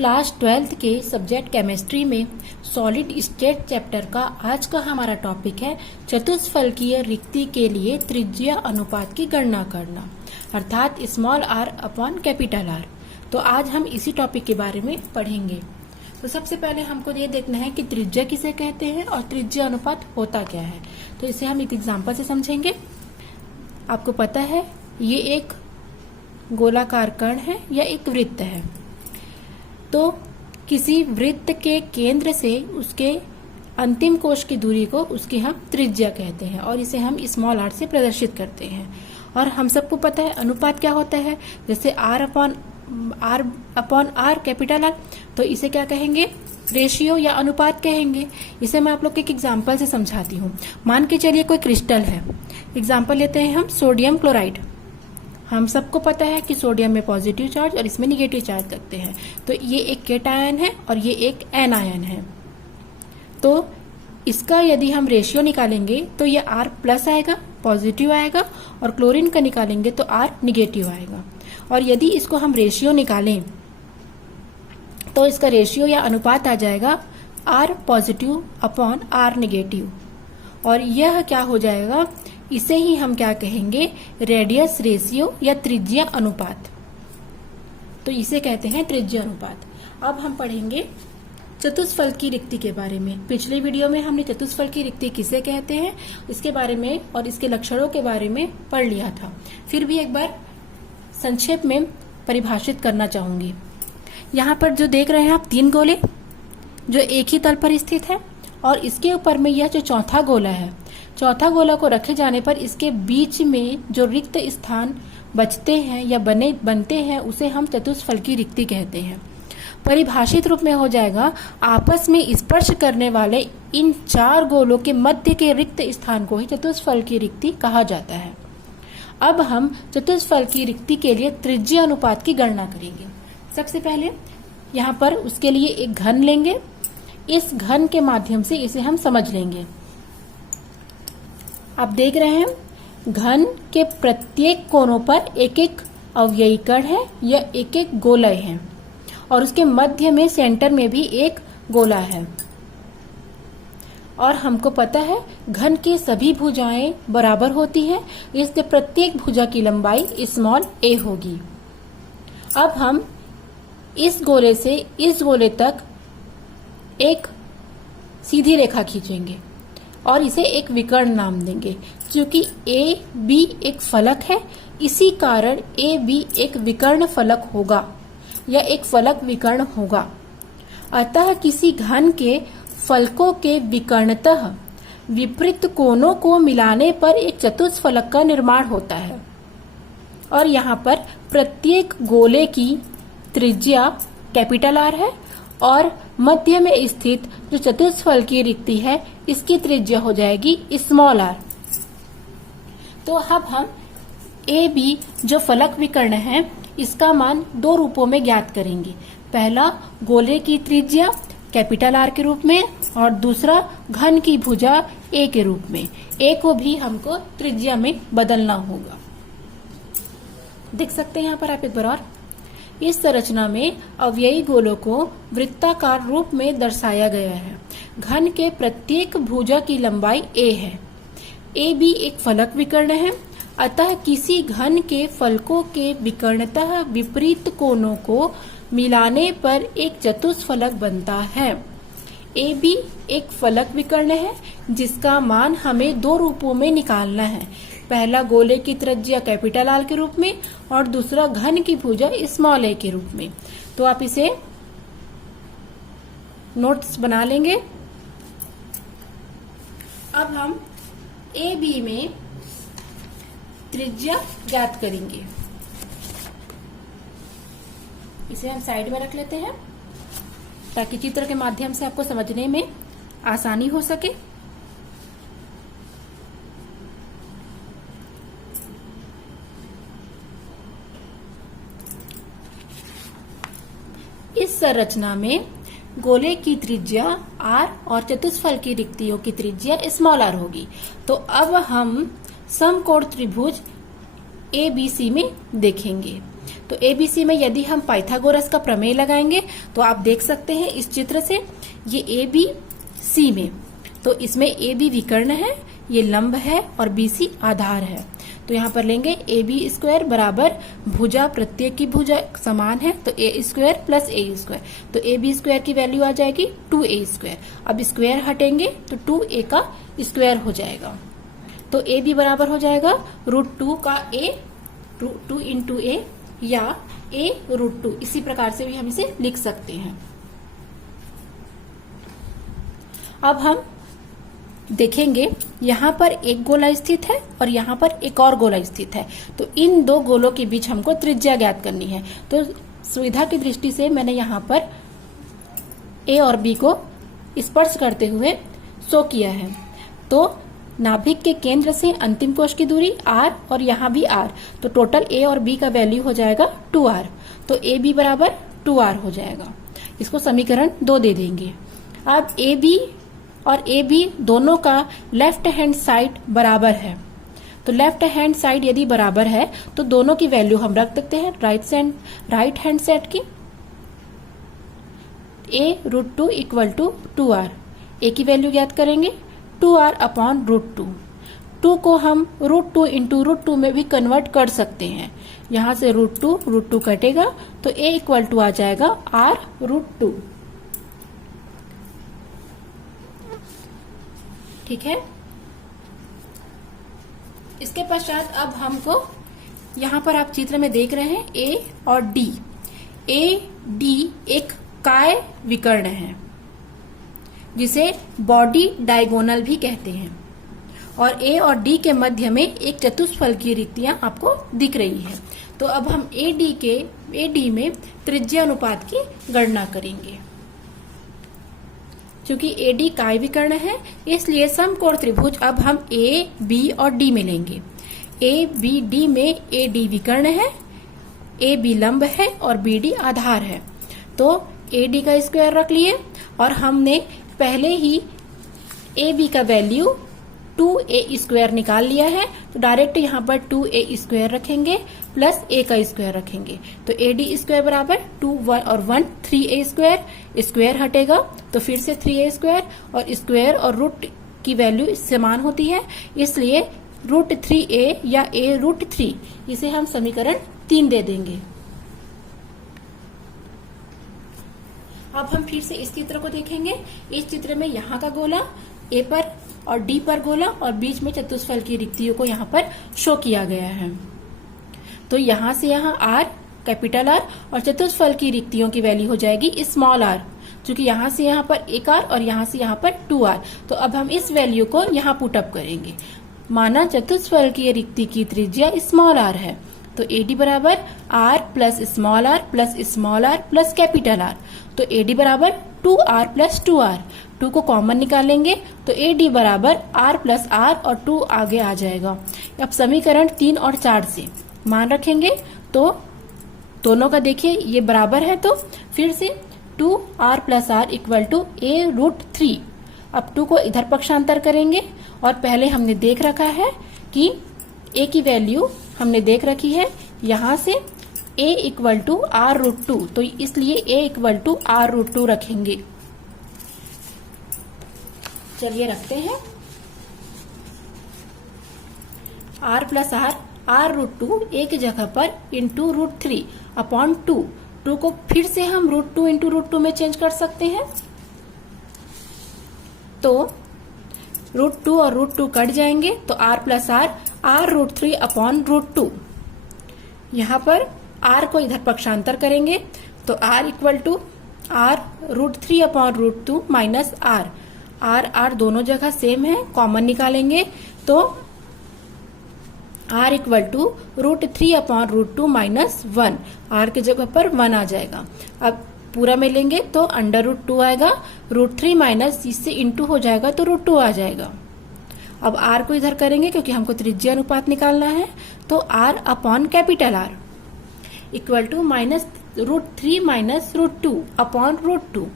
Class 12th के subject chemistry में solid state chapter का आज का हमारा टॉपिक है चतुष्फलकीय रिक्ति के लिए त्रिज्या अनुपात की गणना करना, अर्थात small r upon capital R। तो आज हम इसी टॉपिक के बारे में पढ़ेंगे। तो सबसे पहले हमको ये देखना है कि त्रिज्या किसे कहते हैं और त्रिज्या अनुपात होता क्या है। तो इसे हम एक एग्जाम्पल से समझेंगे। आपको पता है ये एक गोलाकार कण है या एक वृत्त है। तो किसी वृत्त के केंद्र से उसके अंतिम कोश की दूरी को उसकी हम त्रिज्या कहते हैं और इसे हम स्मॉल r से प्रदर्शित करते हैं। और हम सबको पता है अनुपात क्या होता है, जैसे r upon r capital R, तो इसे क्या कहेंगे, रेशियो या अनुपात कहेंगे। इसे मैं आप लोग को एक एग्जाम्पल से समझाती हूँ। मान के चलिए कोई क्रिस्टल है, एग्जाम्पल लेते हैं हम सोडियम क्लोराइड। हम सबको पता है कि सोडियम में पॉजिटिव चार्ज और इसमें निगेटिव चार्ज लगते हैं। तो ये एक केटायन है और ये एक एनायन है। तो इसका यदि हम रेशियो निकालेंगे तो ये R प्लस आएगा, पॉजिटिव आएगा, और क्लोरीन का निकालेंगे तो R निगेटिव आएगा। और यदि इसको हम रेशियो निकालें तो इसका रेशियो या अनुपात आ जाएगा R positive upon R negative. और यह क्या हो जाएगा, इसे ही हम क्या कहेंगे, रेडियस रेशियो या त्रिज्या अनुपात। तो इसे कहते हैं त्रिज्या अनुपात। अब हम पढ़ेंगे चतुष्फलकीय रिक्ति के बारे में। पिछले वीडियो में हमने चतुष्फलकीय रिक्ति किसे कहते हैं इसके बारे में और इसके लक्षणों के बारे में पढ़ लिया था। फिर भी एक बार संक्षेप में परिभाषित करना चाहूंगी। यहाँ पर जो देख रहे हैं आप, 3 गोले जो एक ही तल पर स्थित है और इसके ऊपर में यह जो चौथा गोला है, चौथा गोला को रखे जाने पर इसके बीच में जो रिक्त स्थान बचते हैं या बनते हैं उसे हम चतुष्फलकीय रिक्ति कहते हैं। परिभाषित रूप में हो जाएगा, आपस में स्पर्श करने वाले इन 4 गोलों के मध्य के रिक्त स्थान को ही चतुष्फलकीय रिक्ति कहा जाता है। अब हम चतुष्फलकीय रिक्ति के लिए त्रिज्या अनुपात की गणना करेंगे। सबसे पहले यहाँ पर उसके लिए एक घन लेंगे। इस घन के माध्यम से इसे हम समझ लेंगे। आप देख रहे हैं घन के प्रत्येक कोनों पर एक एक अवयवी कण है या एक एक गोलय है और उसके मध्य में सेंटर में भी एक गोला है। और हमको पता है घन की सभी भुजाएं बराबर होती हैं, इसलिए प्रत्येक भुजा की लंबाई स्मॉल a होगी। अब हम इस गोले से इस गोले तक एक सीधी रेखा खींचेंगे और इसे एक विकर्ण नाम देंगे। क्योंकि ए बी एक फलक है, इसी कारण ए बी एक विकर्ण फलक होगा या एक फलक विकर्ण होगा। अतः किसी घन के फलकों के विकर्णतः विपरीत कोनों को मिलाने पर एक चतुष्फलक का निर्माण होता है। और यहाँ पर प्रत्येक गोले की त्रिज्या कैपिटल R है और मध्य में स्थित जो चतुष्फलकीय रिक्ति है इसकी त्रिज्या हो जाएगी स्मॉल r। तो अब हम ए बी जो फलक विकर्ण है इसका मान 2 रूपों में ज्ञात करेंगे। पहला गोले की त्रिज्या कैपिटल R के रूप में और दूसरा घन की भुजा a के रूप में। a को भी हमको त्रिज्या में बदलना होगा। देख सकते हैं यहाँ पर आप एक बार और। इस संरचना में अवयवी गोलों को वृत्ताकार रूप में दर्शाया गया है। घन के प्रत्येक भुजा की लंबाई a है। ए बी एक फलक विकर्ण है, अतः किसी घन के फलकों के विकर्णतः विपरीत कोनों को मिलाने पर एक चतुष्फलक बनता है। ए बी एक फलक विकर्ण है जिसका मान हमें 2 रूपों में निकालना है। पहला गोले की त्रिज्या कैपिटल R के रूप में और दूसरा घन की भुजा स्मॉल a के रूप में। तो आप इसे नोट्स बना लेंगे। अब हम ए बी में त्रिज्या ज्ञात करेंगे। इसे हम साइड में रख लेते हैं ताकि चित्र के माध्यम से आपको समझने में आसानी हो सके। इस संरचना में गोले की त्रिज्या R और चतुष्फलकीय रिक्तियों की त्रिज्या स्मॉल r होगी। तो अब हम समकोण त्रिभुज ABC में देखेंगे। तो एबीसी में यदि हम पाइथागोरस का प्रमेय लगाएंगे तो आप देख सकते हैं इस चित्र से, ये ए बी सी में, तो इसमें ए बी विकर्ण है, ये लंब है और बीसी आधार है। तो यहाँ पर लेंगे ए बी स्क्वायर बराबर भुजा प्रत्येक की भुजा समान है, तो ए स्क्वायर प्लस ए स्क्वायर, तो ए बी स्क्वायर की वैल्यू आ जाएगी 2a स्क्वायर। अब स्क्वायर हटेंगे तो 2a का स्क्वायर हो जाएगा, तो ए बी बराबर हो जाएगा √2 का a, √2 इंटू ए या a √2, इसी प्रकार से भी हम इसे लिख सकते हैं। अब हम देखेंगे यहाँ पर एक गोला स्थित है और यहाँ पर एक और गोला स्थित है, तो इन दो गोलों के बीच हमको त्रिज्या ज्ञात करनी है। तो सुविधा की दृष्टि से मैंने यहाँ पर ए और बी को स्पर्श करते हुए शो किया है। तो नाभिक के केंद्र से अंतिम कोश की दूरी r और यहाँ भी r, तो टोटल a और b का वैल्यू हो जाएगा 2r, तो ए बी बराबर 2r हो जाएगा। इसको समीकरण 2 दे देंगे। अब ए बी और ए बी दोनों का लेफ्ट हैंड साइड बराबर है, तो लेफ्ट हैंड साइड यदि बराबर है तो दोनों की वैल्यू हम रख सकते हैं राइट हैंड साइड की, a √2 equal to 2r, a की वैल्यू ज्ञात करेंगे 2r अपॉन √2, 2 को हम √2 इंटू √2 में भी कन्वर्ट कर सकते हैं, यहां से √2 कटेगा तो a इक्वल टू आ जाएगा r √2। ठीक है, इसके पश्चात अब हमको यहाँ पर आप चित्र में देख रहे हैं ए और डी, ए डी एक काय विकर्ण है जिसे बॉडी डायगोनल भी कहते हैं, और ए और डी के मध्य में एक चतुष्फलकीय रिक्तियां आपको दिख रही है। तो अब हम ए डी में त्रिज्या अनुपात की गणना करेंगे। क्योंकि ए डी काय विकर्ण है इसलिए समकोण त्रिभुज अब हम ए बी और डी में लेंगे। ए बी डी में ए डी विकर्ण है, ए बी लंब है और बी डी आधार है, तो ए डी का स्क्वायर रख लिए और हमने पहले ही ए बी का वैल्यू 2a स्क्वायर निकाल लिया है, तो डायरेक्ट यहाँ पर 2a स्क्वायर रखेंगे प्लस a का स्क्वायर रखेंगे, तो ए डी स्क्वायर बराबर 2 1 और 1 3a स्क्वायर, स्क्वायर हटेगा तो फिर से 3a स्क्वायर, और स्क्वायर और रूट की वैल्यू समान होती है इसलिए √3a या a√3, इसे हम समीकरण 3 दे देंगे। अब हम फिर से इस चित्र को देखेंगे। इस चित्र में यहाँ का गोला ए पर और डी पर गोला और बीच में चतुष्फल की रिक्तियों को यहाँ पर शो किया गया है। तो यहाँ से यहाँ r कैपिटल R और चतुष्फल की रिक्तियों की वैल्यू हो जाएगी स्मॉल r, क्योंकि यहाँ से यहाँ पर 1r और यहाँ से यहाँ पर 2r। तो अब हम इस वैल्यू को यहाँ पुटअप करेंगे। माना चतुष्फल की रिक्ति की त्रिज्या स्मॉल r है, तो ए डी बराबर r plus small r plus small r plus capital R, तो ए डी बराबर 2r प्लस 2r, 2 को कॉमन निकालेंगे तो ए डी बराबर r प्लस r और 2 आगे आ जाएगा। अब समीकरण 3 और 4 से मान रखेंगे तो दोनों का देखिए ये बराबर है, तो फिर से 2r plus r equal to a√3। अब 2 को इधर पक्षांतर करेंगे और पहले हमने देख रखा है कि a की वैल्यू हमने देख रखी है यहाँ से a इक्वल टू r√2, तो इसलिए a इक्वल टू r√2 रखेंगे। चलिए रखते हैं r प्लस r√2 एक जगह पर इंटू √3 अपॉन 2 को फिर से हम √2 इंटू √2 में चेंज कर सकते हैं, तो √2 और √2 कट जाएंगे तो r प्लस r√3 अपॉन √2। यहाँ पर r को इधर पक्षांतर करेंगे तो r equal to r√3 upon √2 minus r दोनों जगह सेम है, कॉमन निकालेंगे तो r equal to √3 upon √2 minus 1, r की जगह पर 1 आ जाएगा। अब पूरा में लेंगे तो √2 आएगा, √3 माइनस इससे इंटू हो जाएगा तो √2 आ जाएगा। अब r को इधर करेंगे क्योंकि हमको त्रिज्या अनुपात निकालना है, तो r upon capital R equal to minus √3 minus √2 upon √2।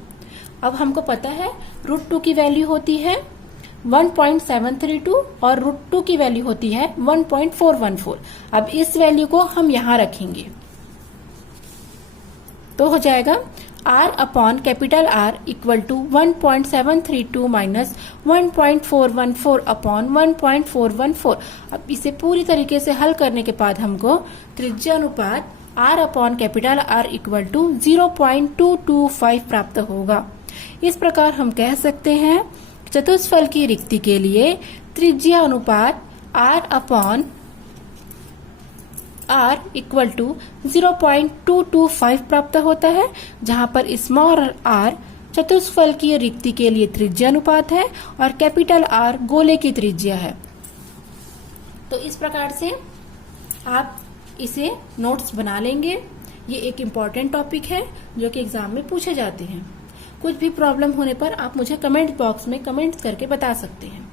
अब हमको पता है √2 की वैल्यू होती है 1.732 और √2 की वैल्यू होती है 1.414। अब इस वैल्यू को हम यहाँ रखेंगे तो हो जाएगा R upon capital R equal to 1.732 minus 1.414 upon 1.414। अब इसे पूरी तरीके से हल करने के बाद हमको त्रिज्या अनुपात R upon capital R equal to 0.225 प्राप्त होगा। इस प्रकार हम कह सकते हैं चतुष्फल की रिक्ति के लिए त्रिज्या अनुपात R upon R equal to 0.225 प्राप्त होता है, जहां पर स्मॉल r चतुष्फल की रिक्ति के लिए त्रिज्या अनुपात है और कैपिटल R गोले की त्रिज्या है। तो इस प्रकार से आप इसे नोट्स बना लेंगे। ये एक इम्पॉर्टेंट टॉपिक है जो कि एग्जाम में पूछे जाते हैं। कुछ भी प्रॉब्लम होने पर आप मुझे कमेंट बॉक्स में कमेंट करके बता सकते हैं।